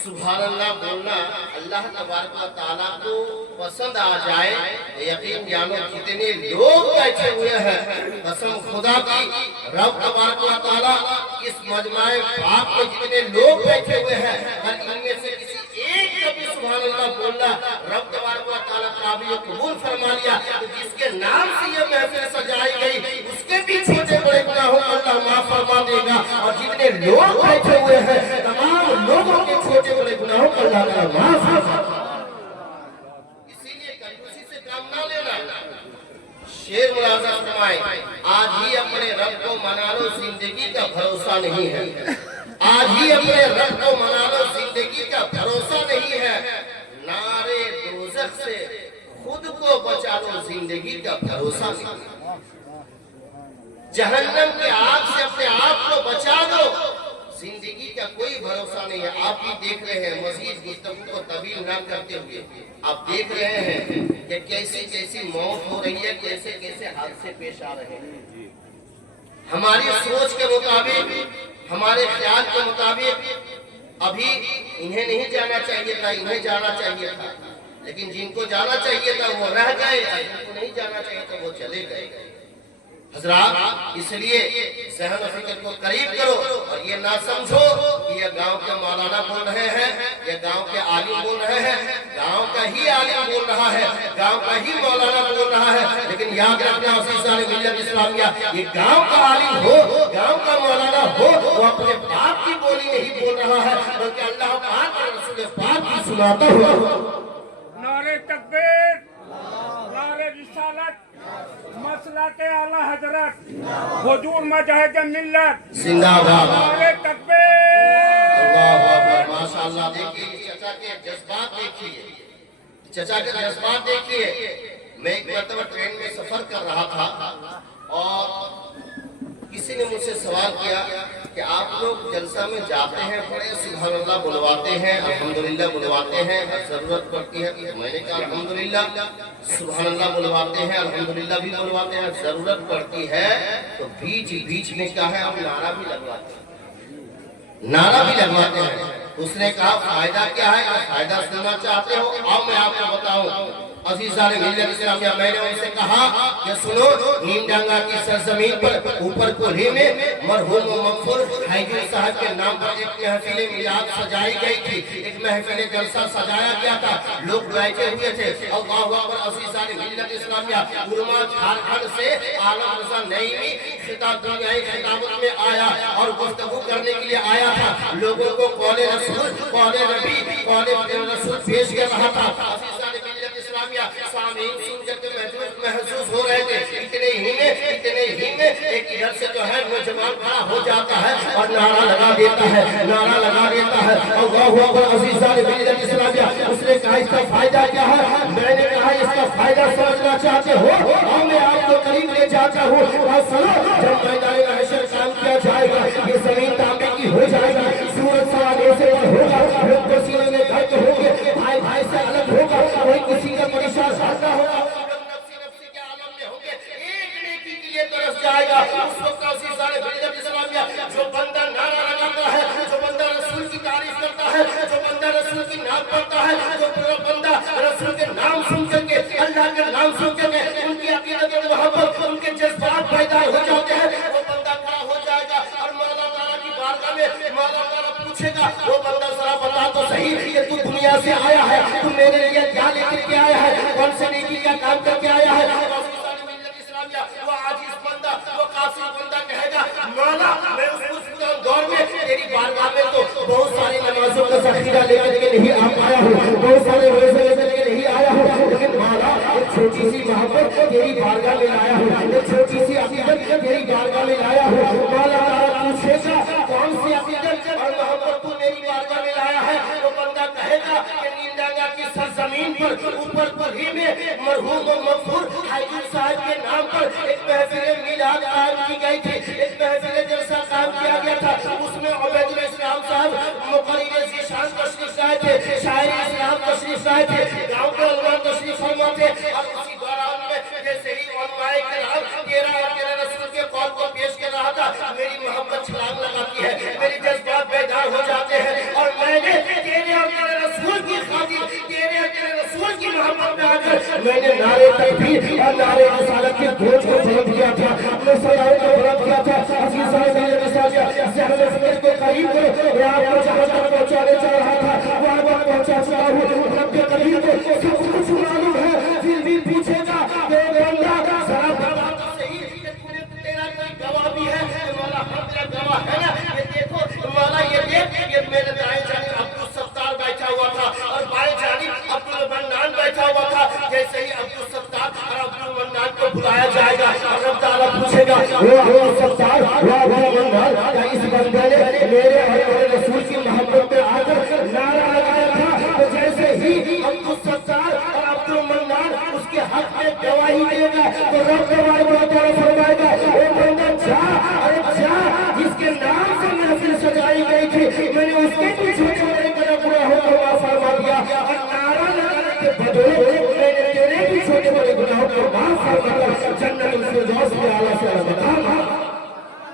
सुभान अल्लाह बोलना अल्लाह तबारक व तआला को पसंद आ जाए। यकीन जानो कितने लोग बैठे हुए हैं, कसम खुदा की, रब तबारक व तआला इस मजमाए पाक में जितने लोग बैठे हुए हैं, अगर इनमें से किसी एक कभी सुभान अल्लाह बोलना रब तबारक व तआला काबिल कबूल फरमा लिया, तो जिसके नाम से ये महफिल सजाई गई उसके भी छोटे बड़े गुनाहों को अल्लाह माफ फरमा देगा। और जितने लोग बैठे हुए हैं तमाम लोगों के छोटे बड़े गुनाहों को अल्लाह ताला माफ फरमा। इसीलिए कंजूसी से काम ना लेना। शेर मुलाजा फरमाए, आज ही अपने रब को मना लो, जिंदगी का भरोसा नहीं है। आज ही अपने रब को मना लो, जिंदगी का भरोसा नहीं है। नारे दोज़ख से खुद को बचा लो, जिंदगी का भरोसा नहीं है। जहन्नम के आग से अपने आप को बचा दो, जिंदगी का कोई भरोसा नहीं है। आप भी देख रहे हैं, मजीद गुफ्तगू को तवील ना करते हुए आप देख रहे हैं कि कैसी कैसी मौत हो रही है, कैसे कैसे हादसे पेश आ रहे हैं। हमारी सोच के मुताबिक, हमारे ख्याल के मुताबिक अभी इन्हें नहीं जाना चाहिए था, इन्हें जाना चाहिए था, लेकिन जिनको जाना चाहिए था वो रह गए, जिनको नहीं जाना चाहिए था वो चले गए। हजरात, इसलिए सहन फिक्र को करीब करो और ये ना समझो कि ये गांव के मौलाना बोल रहे हैं, ये गांव के आलिम बोल रहे हैं। गांव का ही आलिम बोल रहा है, गांव का ही मौलाना बोल रहा है, लेकिन याद रखना अज़ीज़ान मिल्लत इस्लामिया, ये गांव का आलिम हो, गांव का मौलाना हो, वो अपने बाप की बोली नहीं बोल रहा है, बल्कि अल्लाह पाक और रसूल पाक की सुनाता हुआ। नारे तकबीर, नारे रिसालत, मसला के आला हजरत, हुजूर मुजाहिद मिल्लत जिंदाबाद। नारे तकबीर, अल्लाहु अकबर। माशाअल्लाह, देखिए चचा के जज्बात देखिए, चचा के जज्बात देखिए। मैं एक मरतबा ट्रेन में सफर कर रहा था और किसी ने मुझसे सवाल किया कि आप लोग जलसा में जाते हैं, बड़े सुभान अल्लाह बुलवाते हैं, अल्हम्दुलिल्लाह बुलवाते हैं, जरूरत पड़ती है। मैंने कहा अल्हम्दुलिल्लाह सुभान अल्लाह बुलवाते हैं, अल्हम्दुलिल्लाह भी बुलवाते हैं, जरूरत पड़ती है तो बीच बीच में क्या है, हम नारा भी लगवाते हैं, नारा भी लगवाते हैं। उसने कहा फायदा क्या है? फायदा सुनना चाहते हो? आओ मैं आपको बताऊं। अज़ीज़ान मिल्लत इस्लामिया, मैंने उनसे कहा कि सुनो, नीमडांगा की सरजमीन पर ऊपर कोल्हे में मरहूम व मगफूर हाइजी साहब के नाम पर एक महफिल मिलाद सजाई गई थी, एक महफिल जलसा सजाया गया था, लोग बैठे हुए थे। अल्लाहु अकबर। अज़ीज़ान मिल्लत इस्लामिया, उलमा झारखंड से आलम रज़ा नईमी खिताब दुनियाई खिताबत में आया और गुफ्तगू करने के लिए आया था, लोगों को कौले रसूल, कौले नबी, कौले रसूल पेश कर रहा था। महसूस हो रहे थे, इतने ही में एक इधर से जो है नौजवान खड़ा हो जाता है और नारा लगा देता है, नारा लगा देता है। अल्लाहु अकबर। अज़ीज़ान मिल्लत इस्लामिया, उसने कहा इसका फायदा क्या है? मैंने कहा इसका फायदा समझना चाहते हो और मैं आपको करीब ले जाता हूँ। और सुनो, जब मैदान महशर काम किया जाएगा, ये जमीन तांबे की हो जाएगी, सूरज सवालों से होगा, लोग पसीने में दर्द होंगे, भाई भाई से अलग होगा, कोई किसी का परेशान साधा होगा, नफ्सी के आलम में होंगे, एक नेकी के लिए तरस जाएगा। उस वक्त अज़ीज़ान मिल्लत इस्लामिया, जो बंदा नारा लगाता है, जो बंदा रसूल की तारीफ करता है, जो बंदा रसूल की नाम पढ़ता है, जो बंदा रसूल के नाम सुन करके, अल्लाह के नाम सुन करके उनकी अकीदत और मोहब्बत, उनके जज्बात पैदा हो जाते हैं, वो बंदा खड़ा हो जाएगा और मौला ताला की बारगाह में मौला ताला पूछेगा, वो बंदा जरा बता तो सही कि तू दुनिया से आया है, तू मेरे लिए क्या लेकर के आया है, कौन से नेकी का काम करके आया है? अज़ीज़ान मिल्लत इस्लामिया, वो आजिज़ बंदा, वो कासिर बंदा कहेगा, मौला मैं उस दौर में तेरी बारगाह में तो बहुत सारी नमाजों का ज़ख़ीरा लेकर के नहीं आ पाया हूँ, बहुत सारे रोज़े लेकर के नहीं आया हूँ, लेकिन मौला एक छोटी सी मोहब्बत तेरी बारगाह में लाया हूँ, एक छोटी सी अक़ीदत तेरी बारगाह में लाया हूँ। मौला ताला पूछेगा कौन सी अक़ीदत और मोहब्बत तू मेरी बारगाह में लाया है? वो बंदा कहेगा कि नीमडांगा की सरजमीन पर ऊपर कोल्हे में मरहूम व मगफूर हाइजी साहब के नाम पर एक महफिल मिलाद कायम की गई थी, एक महफिल जलसा कायम किया गया था। उसमें उबैदुल इस्लाम साहब मुक़र्रिर ज़ीशान तशरीफ लाए थे, शायर इस्लाम तशरीफ लाए थे, गाँव के उलमा तशरीफ फरमा थे। और उसी दौरान में जैसे ही उलमाए किराम तेरा रसूल के कौल को पेश कर रहा था, मेरी मोहब्बत छलांग लगाती है, मेरी जज्बात बेदार हो जाते हैं और मैंने तेरे मेरे दाएं जानिब अब्दुल सत्तार बैठा हुआ था और बाएं जानिब अब्दुल मन्नान बैठा हुआ था। जैसे ही अब्दुल सत्तार और अब्दुल मन्नान को बुलाया जाएगा और रब ताला पूछेगा वो अब्दुल सत्तार वो अब्दुल मन्नान क्या इस बंदे ने मेरे और मेरे रसूल की मोहब्बत में आकर नारा लगाया था? तो जैसे ही अब्दुल सत्तार और अब्दुल मन्नान उसके हक में गवाही देगा तो रब ताला फरमाएगा ओ बंदा जा, अरे जा, जिसके नाम से महफिल सजाई गई थी मैंने उसके पीछे छोटे बड़ा बुरा होकर माफ फरमा दिया और नारा लगाने के बदले मैंने तेरे भी छोटे बड़े गुनाहों को माफ फरमा कर जन्नत में